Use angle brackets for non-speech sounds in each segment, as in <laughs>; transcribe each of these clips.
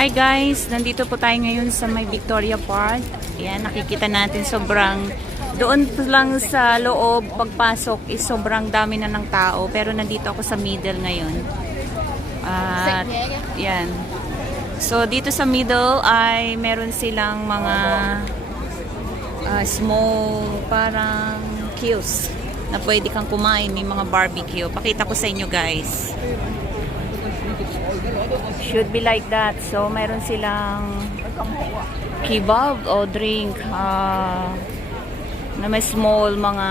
Hi guys, nandito po tayo ngayon sa may Victoria Park. Yan, nakikita natin sobrang doon lang sa loob pagpasok is sobrang dami na ng tao pero nandito ako sa middle ngayon. At yan. So dito sa middle ay meron silang mga ah, small parang kiosks na pwede kang kumain, may mga barbecue. Pakita ko sa inyo guys. Should be like that. So, meron silang kebab o drink ah, na may small mga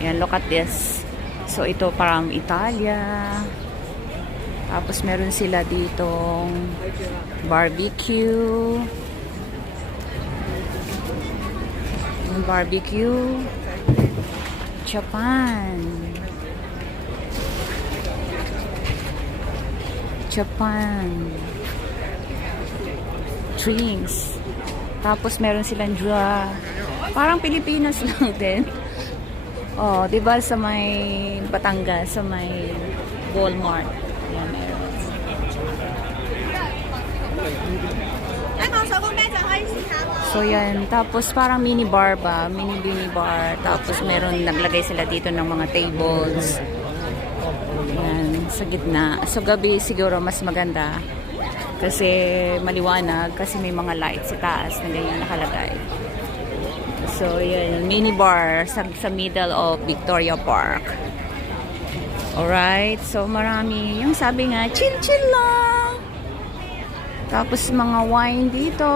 Yan, look at this. So, ito parang Italia. Tapos, meron sila ditong barbecue. Yung barbecue. Japan. Japan. Drinks. Tapos meron silang draw. Parang Pilipinas <laughs> lang din. Oh, 'di ba sa may Batangas, sa may Walmart. Yan meron. So yan, tapos parang mini bar ba, mini mini bar. Tapos meron naglagay sila dito ng mga tables. Yan, sa gitna. So gabi siguro mas maganda. Kasi maliwanag, kasi may mga lights sa taas na ganyan nakalagay. So yan, mini bar sa, sa middle of Victoria Park. Alright, so marami. Yung sabi nga, chill chill lang. Tapos mga wine dito.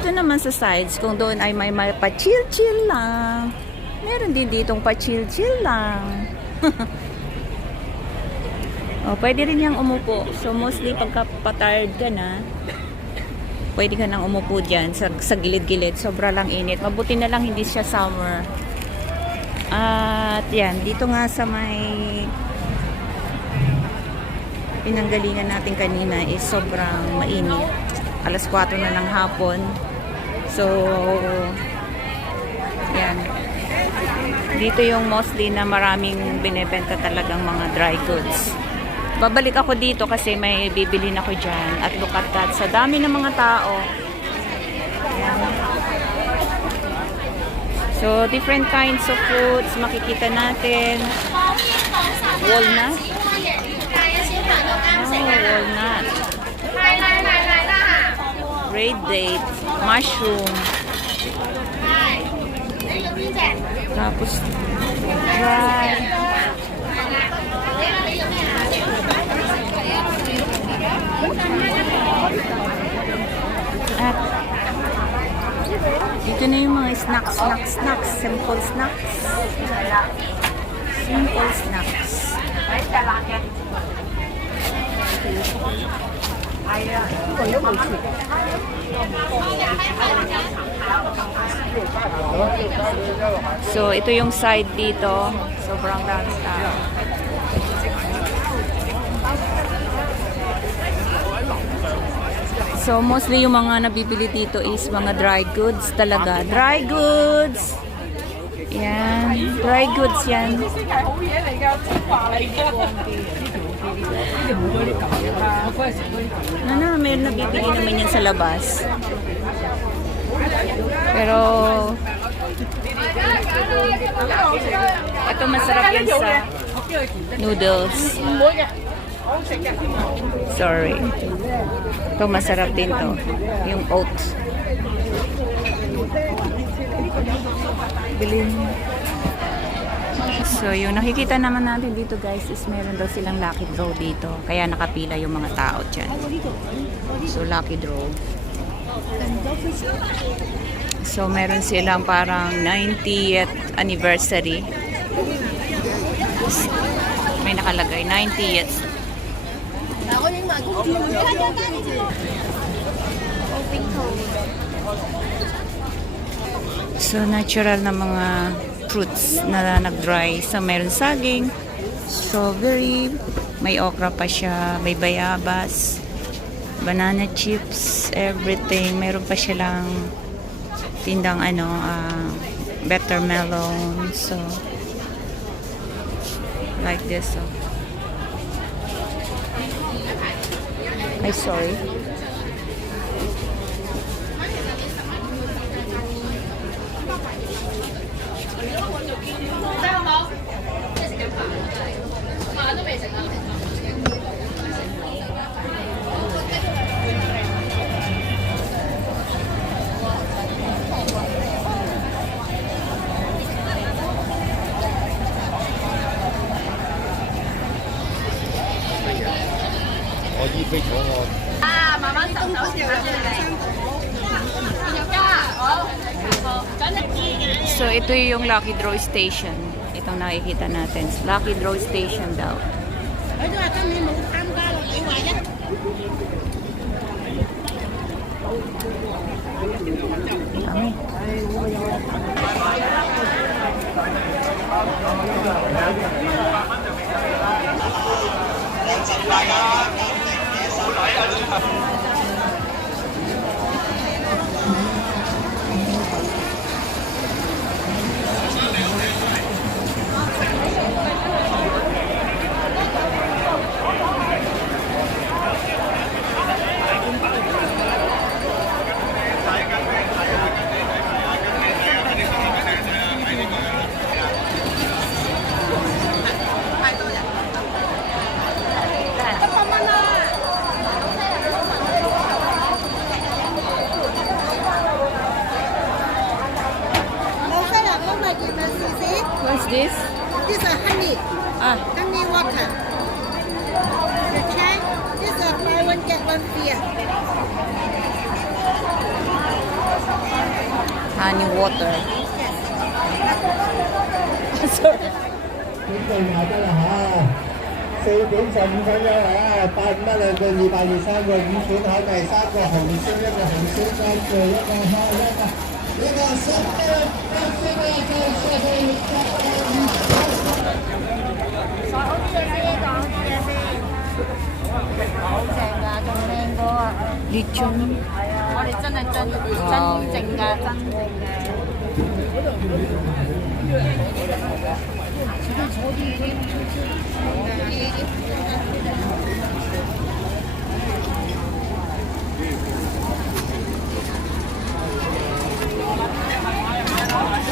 Ito naman sa sides, kung doon ay may, may pa-chill-chill lang. Meron din ditong pa-chill-chill lang. <laughs> oh, pwede rin yung umupo. So, mostly pagka pa-tired ka na, pwede ka nang umupo dyan sa, sa gilid-gilid. Sobra lang init. Mabuti na lang hindi siya summer. At yan, dito nga sa may pinanggalingan natin kanina is sobrang mainit. Alas 4 na ng hapon. So, yan. Dito yung mostly na maraming binebenta talagang mga dry goods. Babalik ako dito kasi may bibili na ko dyan. At look at that. Sa dami ng mga tao. So, different kinds of fruits makikita natin. Walnut. Oh, walnut. Red date. Mushroom. Tapos, dry. At, dito na yung mga snacks, snacks, snacks. Simple snacks. Simple snacks. So, ito yung side dito. Sobrang dami tao. So, mostly yung mga nabibili dito is mga dry goods talaga. Dry goods! Yan. Dry goods yan. Ano may nabibili naman yan sa labas. Pero, ito masarap yan sa noodles. Sorry. Ito masarap din to. Yung oats. Bilhin. So, yung nakikita naman natin dito guys is meron daw silang lucky draw dito. Kaya nakapila yung mga tao dyan. So, lucky draw. So, meron silang parang 90th anniversary. May nakalagay, 90th. So, natural na mga fruits na nag-dry. So, meron saging. Strawberry. May okra pa siya. May bayabas. Banana chips. Everything. Meron pa siya lang tindang ano, ah, better melon. So, Like this. Oh. Ay, sorry. So, ito yung Lucky Draw Station. Itong nakikita natin. Lucky Draw Station daw. this? This is honey, Ah, honey water. The chai, this is buy one get one free. honey water. <laughs> 准备埋得啦吓，四点十五分钟啊，八五蚊两个，二百二三个，五款口味三个红烧，一个红烧干酱，一个虾，一个 列宗，我哋真系真真正噶，真正嘅。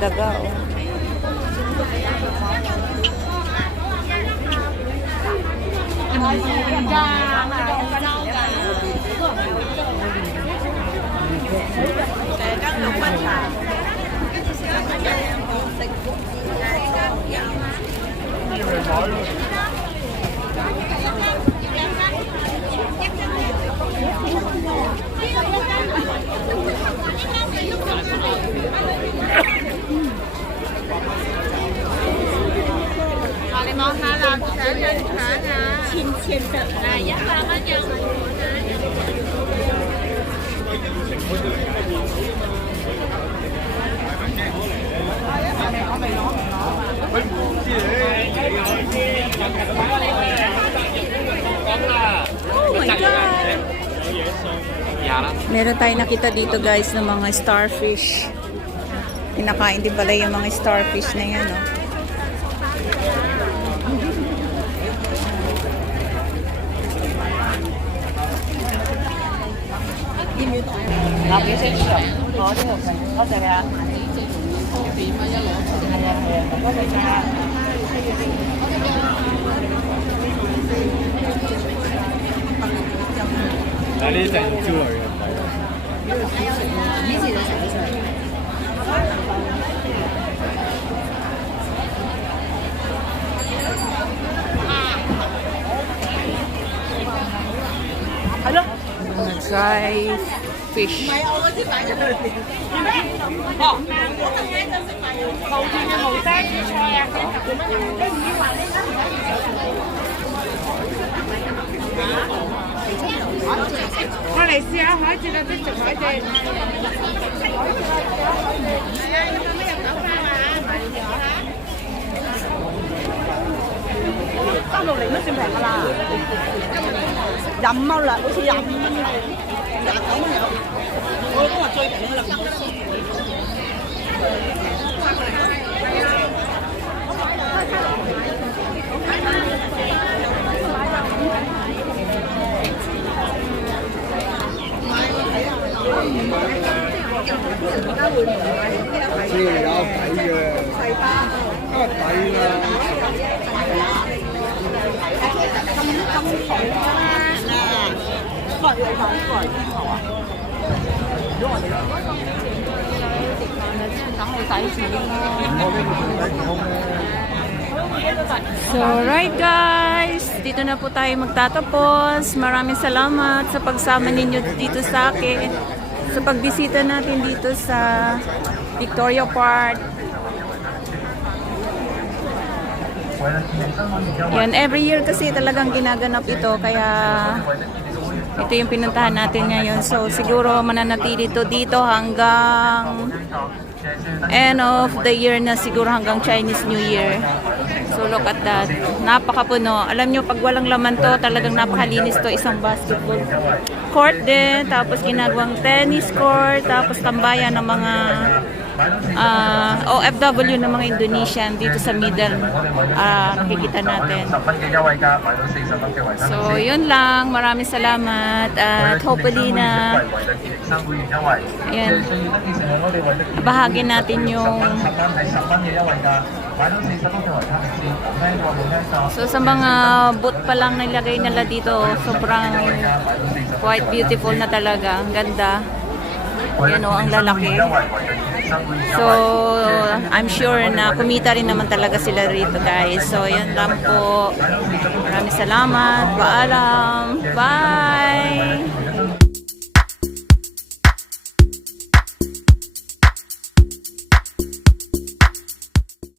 dagaw. Oh my God! Meron tayo nakita dito guys ng mga starfish. Kinakain din pala yung mga starfish na yan. Oh. Napis siya. Oh, 这个，我这个。但呢啲就係焦慮嘅。以前就成日。係咯，唔使。fish. Tôi 嚟試下海蜇啦，即食海蜇。係啊，咁樣咩九花嘛，買條嚇。三六零都算平噶啦，廿五蚊啦，好似廿五蚊。So, right guys, dito na po tayo magtatapos. Maraming salamat sa pagsama ninyo dito sa akin. Sa pagbisita natin dito sa Victoria Park. Yan, every year kasi talagang ginaganap ito. Kaya ito yung pinuntahan natin ngayon. So, siguro mananatili to dito hanggang end of the year na siguro hanggang Chinese New Year. So look at that. Napakapuno. Alam nyo, pag walang laman to, talagang napakalinis to. Isang basketball court din. Tapos ginagawang tennis court. Tapos tambayan ng mga ah, OFW ng mga Indonesian dito sa middle. ah, nakikita natin. So, yun lang. Maraming salamat. At hopefully na Ayan. bahagi natin yung So sa mga boot pa lang nilagay nila dito, sobrang quite beautiful na talaga. Ang ganda. Yan o, ang lalaki. So, I'm sure na kumita rin naman talaga sila rito guys. So, yan lang po. Maraming salamat. Paalam. Bye!